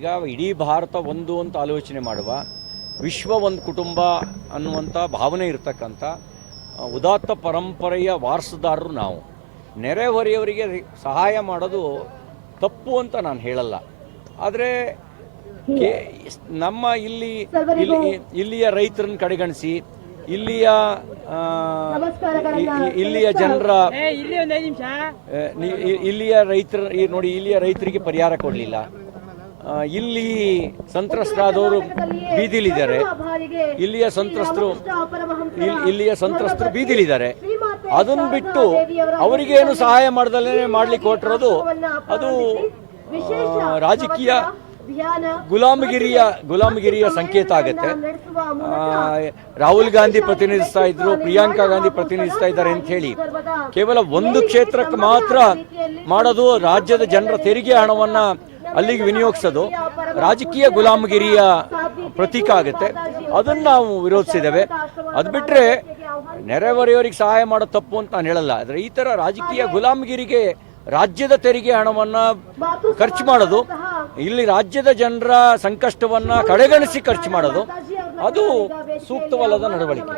ಈಗ ಇಡೀ ಭಾರತ ಒಂದು ಅಂತ ಆಲೋಚನೆ ಮಾಡುವ, ವಿಶ್ವ ಒಂದು ಕುಟುಂಬ ಅನ್ನುವಂಥ ಭಾವನೆ ಇರತಕ್ಕಂಥ ಉದಾತ್ತ ಪರಂಪರೆಯ ವಾರಸುದಾರರು ನಾವು. ನೆರೆಹೊರೆಯವರಿಗೆ ಸಹಾಯ ಮಾಡೋದು ತಪ್ಪು ಅಂತ ನಾನು ಹೇಳಲ್ಲ. ಆದರೆ ನಮ್ಮ ಇಲ್ಲಿಯ ರೈತರನ್ನು ಕಡೆಗಣಿಸಿ ಇಲ್ಲಿಯ ಜನರ ಇಲ್ಲಿಯ ರೈತರಿಗೆ ಪರಿಹಾರ ಕೊಡಲಿಲ್ಲ. ಇಲ್ಲಿ ಸಂತ್ರಸ್ತರಾದವರು ಬೀದಿಲಿದ್ದಾರೆ, ಇಲ್ಲಿಯ ಸಂತ್ರಸ್ತರು ಬೀದಿಲಿದ್ದಾರೆ. ಅದನ್ನು ಬಿಟ್ಟು ಅವರಿಗೇನು ಸಹಾಯ ಮಾಡ್ದಲೇ ಮಾಡ್ಲಿಕ್ಕೆ ಹೊರಟಿರೋದು ಅದು ರಾಜಕೀಯ ಗುಲಾಮಗಿರಿಯ ಸಂಕೇತ ಆಗುತ್ತೆ. ರಾಹುಲ್ ಗಾಂಧಿ ಪ್ರತಿನಿಧಿಸ್ತಾ ಇದ್ರು, ಪ್ರಿಯಾಂಕಾ ಗಾಂಧಿ ಪ್ರತಿನಿಧಿಸ್ತಾ ಇದ್ದಾರೆ ಅಂತ ಹೇಳಿ ಕೇವಲ ಒಂದು ಕ್ಷೇತ್ರಕ್ಕೆ ಮಾತ್ರ ಮಾಡೋದು, ರಾಜ್ಯದ ಜನರ ತೆರಿಗೆ ಹಣವನ್ನ ಅಲ್ಲಿಗೆ ವಿನಿಯೋಗಿಸೋದು ರಾಜಕೀಯ ಗುಲಾಮಗಿರಿಯ ಪ್ರತೀಕ ಆಗುತ್ತೆ. ಅದನ್ನು ನಾವು ವಿರೋಧಿಸಿದ್ದೇವೆ. ಅದು ಬಿಟ್ಟರೆ ನೆರೆಹೊರೆಯವರಿಗೆ ಸಹಾಯ ಮಾಡೋದು ತಪ್ಪು ಅಂತ ನಾನು ಹೇಳಲ್ಲ. ಆದರೆ ಈ ಥರ ರಾಜಕೀಯ ಗುಲಾಮಗಿರಿಗೆ ರಾಜ್ಯದ ತೆರಿಗೆ ಹಣವನ್ನು ಖರ್ಚು ಮಾಡೋದು, ಇಲ್ಲಿ ರಾಜ್ಯದ ಜನರ ಸಂಕಷ್ಟವನ್ನು ಕಡೆಗಣಿಸಿ ಖರ್ಚು ಮಾಡೋದು ಅದು ಸೂಕ್ತವಲ್ಲದ ನಡವಳಿಕೆ.